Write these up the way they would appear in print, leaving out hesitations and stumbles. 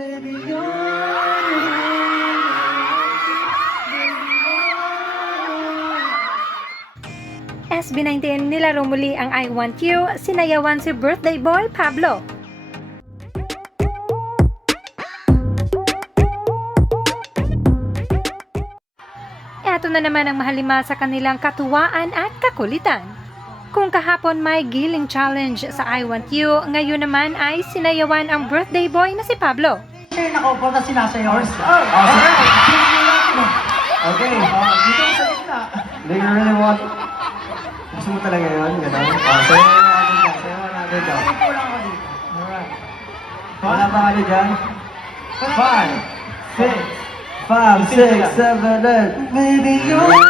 baby, you're SB19 nilaro muli ang I Want You, sinayawan si birthday boy Pablo. Eto na naman ang mahalima sa kanilang katuwaan at kakulitan. Kung kahapon may giling challenge sa I Want You, ngayon naman ay sinayawan ang birthday boy na si Pablo. Siya nakaupo na sinasayaw. Okay. Dito sa gitna. Do you really want? Gusto mo talaga yun? Gano'n? Sayo natin dyan. Sayo natin dyan. Kulang ako dito. Alright. Wala ba kayo dyan? 5, 6, 7, 8. Baby, you're...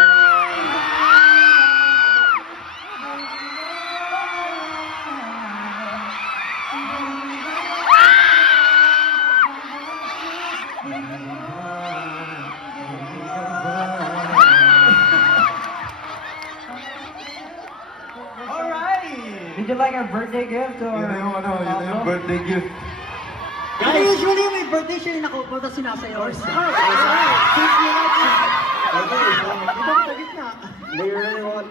Did you like our birthday gift or? Yun yung birthday gift. Kasi usually may birthday siya yung nakaupo na sinasayaw. Okay. Dito sa gitna. Do you really want?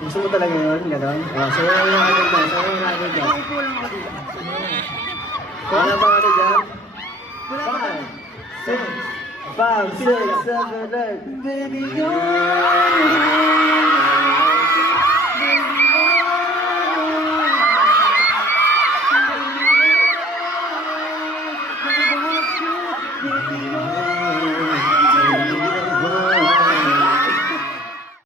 Gusto mo talaga yun? Gano'n? Sayo natin dyan. Sayo natin dyan. Nakaupo lang ako dito. Wala ba kayo dyan? 5, 6, 7, 8. Baby, you're...